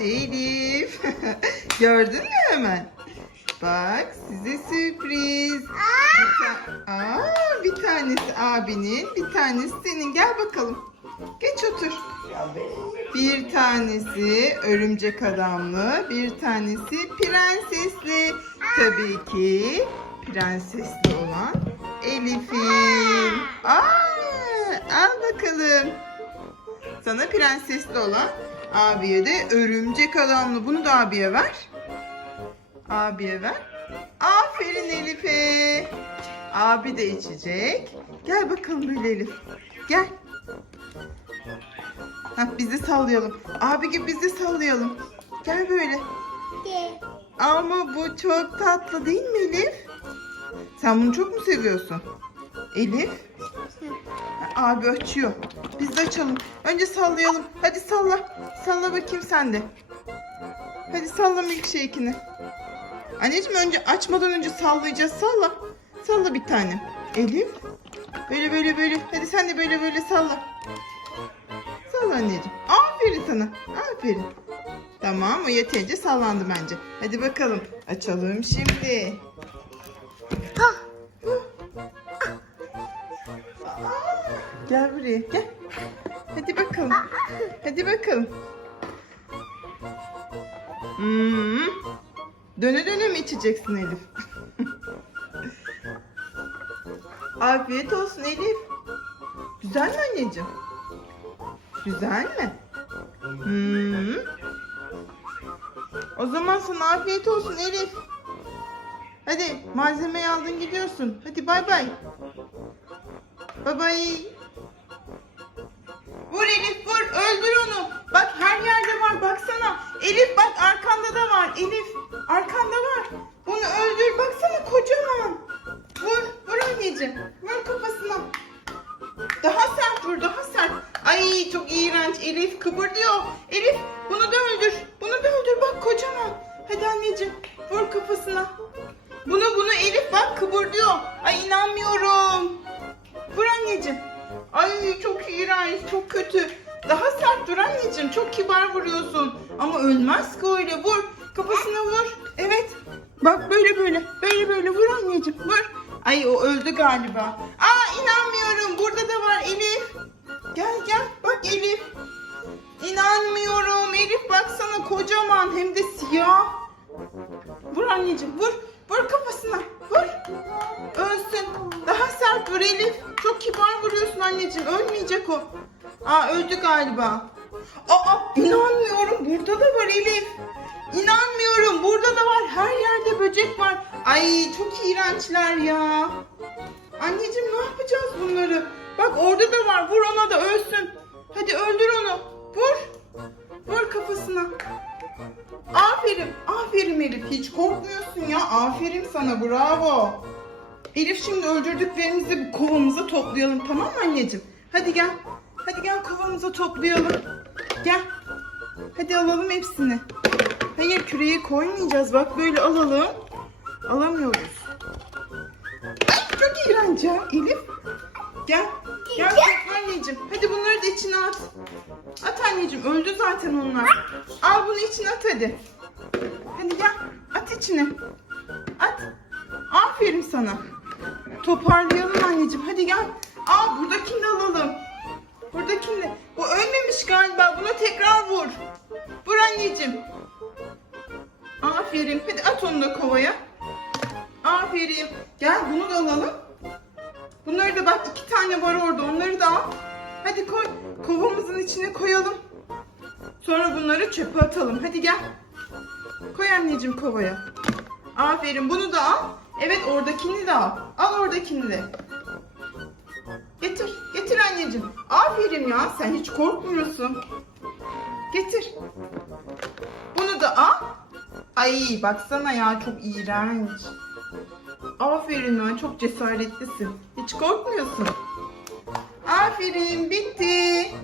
Elif. Gördün mü hemen? Bak size sürpriz. Bir Aa, bir tanesi abinin, bir tanesi senin. Gel bakalım. Geç otur. Bir tanesi örümcek adamlı, bir tanesi prensesli. Tabii ki prensesli olan Elif'in. Aa, al bakalım. Sana prensesli olan abiye de örümcek adamlı. Bunu da abiye ver. Abiye ver. Aferin Elif'e. Abi de içecek. Gel bakalım böyle Elif. Gel. Hah, biz de sallayalım. Abi gibi biz de sallayalım. Gel böyle. Ama bu çok tatlı değil mi Elif? Sen bunu çok mu seviyorsun? Elif? Abi açıyor. Biz de açalım. Önce sallayalım. Hadi salla. Salla bakayım sen de. Hadi salla milkshake'ini. Anneciğim önce açmadan önce sallayacağız. Salla. Salla bir tane. Elif. Böyle böyle böyle. Hadi sen de böyle böyle salla. Salla anneciğim. Aferin sana. Aferin. Tamam o yeterince sallandı bence. Hadi bakalım. Açalım şimdi. Gel buraya gel. Hadi bakalım. Hadi bakalım. Hmm. Döne döne mi içeceksin Elif? Afiyet olsun Elif. Güzel mi anneciğim? Güzel mi? Hmm. O zaman sana afiyet olsun Elif. Hadi malzemeyi aldın gidiyorsun. Hadi bay bay. Bay bay. Öldür onu. Bak her yerde var baksana. Elif bak arkanda da var. Elif arkanda var. Bunu öldür baksana kocaman. Vur vur anneciğim. Vur kafasına. Daha sert vur daha sert. Ay çok iğrenç Elif kıpırdıyor. Elif bunu da öldür. Bunu da öldür bak kocaman. Hadi anneciğim vur kafasına. Bunu bunu Elif bak kıpırdıyor. Ay inanmıyorum. Vur anneciğim. Ay çok iğrenç, çok kötü. Daha sert dur anneciğim. Çok kibar vuruyorsun. Ama ölmez ki öyle. Vur. Kafasına vur. Evet. Bak böyle böyle. Böyle böyle vur anneciğim. Vur. Ay o öldü galiba. Aa inanmıyorum. Burada da var Elif. Gel gel. Bak Elif. İnanmıyorum. Elif baksana kocaman hem de siyah. Vur anneciğim vur. Vur kafasına. Vur. Ölsün. Daha sert vur Elif. Çok kibar vuruyorsun anneciğim. Ölmeyecek o. Aa öldü galiba. Aa inanmıyorum. Burada da var Elif. İnanmıyorum. Burada da var. Her yerde böcek var. Ay çok iğrençler ya. Anneciğim ne yapacağız bunları? Bak orada da var. Vur ona da ölsün. Hadi öldür onu. Vur. Vur kafasına. Aferin. Aferin Elif. Hiç korkmuyorsun ya. Aferin sana. Bravo. Elif şimdi öldürdüklerimizi kovamıza toplayalım tamam mı anneciğim? Hadi gel. Hadi gel kovamıza toplayalım. Gel. Hadi alalım hepsini. Hayır küreği koymayacağız. Bak böyle alalım. Alamıyoruz. Ay çok iğrenç ya Elif. Gel. Gel topla anneciğim. Hadi bunları da içine at. At anneciğim. Öldü zaten onlar. Al bunu içine at hadi. Hadi gel. At içine. At. Aferin sana. Toparlayalım anneciğim. Hadi gel. Aa buradakini de alalım. Buradakini de. Bu ölmemiş galiba. Buna tekrar vur. Vur anneciğim. Aferin. Hadi at onu da kovaya. Aferin. Gel bunu da alalım. Bunları da bak iki tane var orada. Onları da al. Hadi koy. Kovamızın içine koyalım. Sonra bunları çöpe atalım. Hadi gel. Koy anneciğim kovaya. Aferin bunu da al. Evet oradakini de al. Al oradakini de. Getir anneciğim. Aferin ya sen hiç korkmuyorsun. Getir. Bunu da al. Ay baksana ya çok iğrenç. Aferin lan çok cesaretlisin. Hiç korkmuyorsun. Aferin bitti.